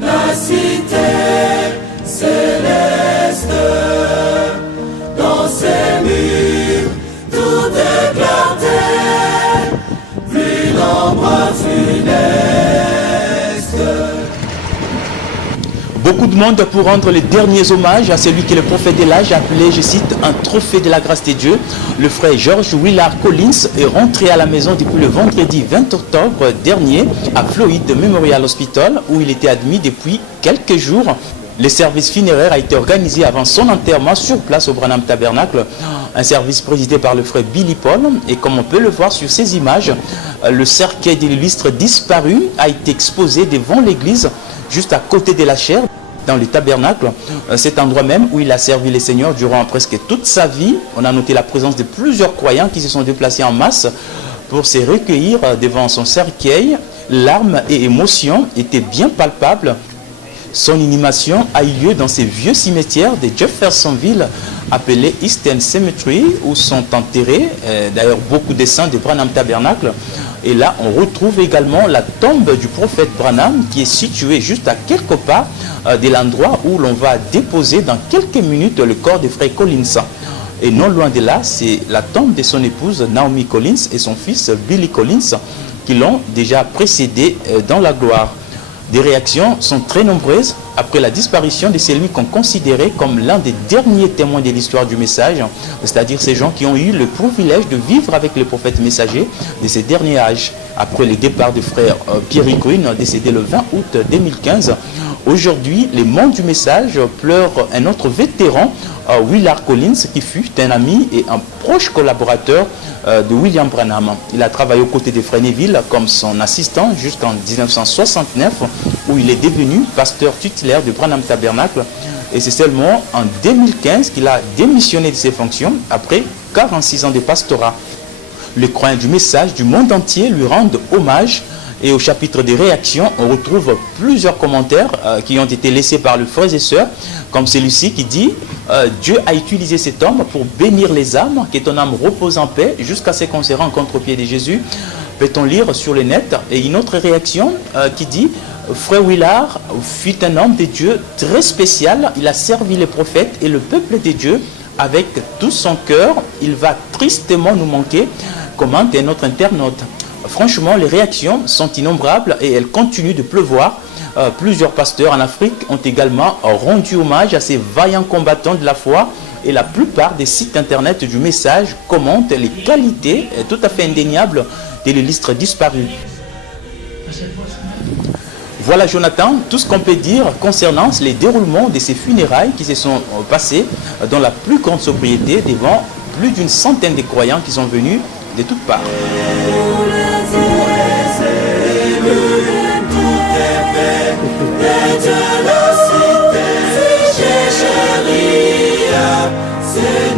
la cité céleste, dans ses murs, tout est clarté, plus l'ombre funeste. Beaucoup de monde pour rendre les derniers hommages à celui que le prophète de l'âge a appelé, je cite, un trophée de la grâce de Dieu. Le frère George Willard Collins est rentré à la maison depuis le vendredi 20 octobre dernier à Floyd Memorial Hospital où il était admis depuis quelques jours. Le service funéraire a été organisé avant son enterrement sur place au Branham Tabernacle, un service présidé par le frère Billy Paul. Et comme on peut le voir sur ces images, le cercueil de l'illustre disparu a été exposé devant l'église, juste à côté de la chaire, dans le tabernacle, cet endroit même où il a servi les seigneurs durant presque toute sa vie. On a noté la présence de plusieurs croyants qui se sont déplacés en masse pour se recueillir devant son cercueil. Larmes et émotions étaient bien palpables. Son inhumation a eu lieu dans ces vieux cimetières de Jeffersonville, appelé Eastern Cemetery, où sont enterrés d'ailleurs beaucoup de saints de Branham Tabernacle. Et là, on retrouve également la tombe du prophète Branham qui est située juste à quelques pas de l'endroit où l'on va déposer dans quelques minutes le corps de frère Collins. Et non loin de là, c'est la tombe de son épouse Naomi Collins et son fils Billy Collins qui l'ont déjà précédé dans la gloire. Des réactions sont très nombreuses après la disparition de celui qu'on considérait comme l'un des derniers témoins de l'histoire du message, c'est-à-dire ces gens qui ont eu le privilège de vivre avec le prophète messager de ces derniers âges. Après le départ du frère Pierre Green, décédé le 20 août 2015, aujourd'hui, les mondes du message pleurent un autre vétéran, Willard Collins, qui fut un ami et un proche collaborateur de William Branham. Il a travaillé aux côtés de frère Neville comme son assistant jusqu'en 1969, où il est devenu pasteur tutélaire de Branham Tabernacle. Et c'est seulement en 2015 qu'il a démissionné de ses fonctions après 46 ans de pastorat. Les croyants du message du monde entier lui rendent hommage. Et au chapitre des réactions, on retrouve plusieurs commentaires qui ont été laissés par le frère et sœurs, comme celui-ci qui dit Dieu a utilisé cet homme pour bénir les âmes, que ton âme repose en paix jusqu'à ce qu'on se rencontre au pied de Jésus. Peut-on lire sur le net? Et une autre réaction qui dit Frère Willard fut un homme de Dieu très spécial, il a servi les prophètes et le peuple de Dieu avec tout son cœur. Il va tristement nous manquer, commente un autre internaute. Franchement, les réactions sont innombrables et elles continuent de pleuvoir. Plusieurs pasteurs en Afrique ont également rendu hommage à ces vaillants combattants de la foi et la plupart des sites internet du message commentent les qualités tout à fait indéniables de l'illustre disparu. Voilà Jonathan, tout ce qu'on peut dire concernant les déroulements de ces funérailles qui se sont passées dans la plus grande sobriété devant plus d'une centaine de croyants qui sont venus de toutes parts. C'est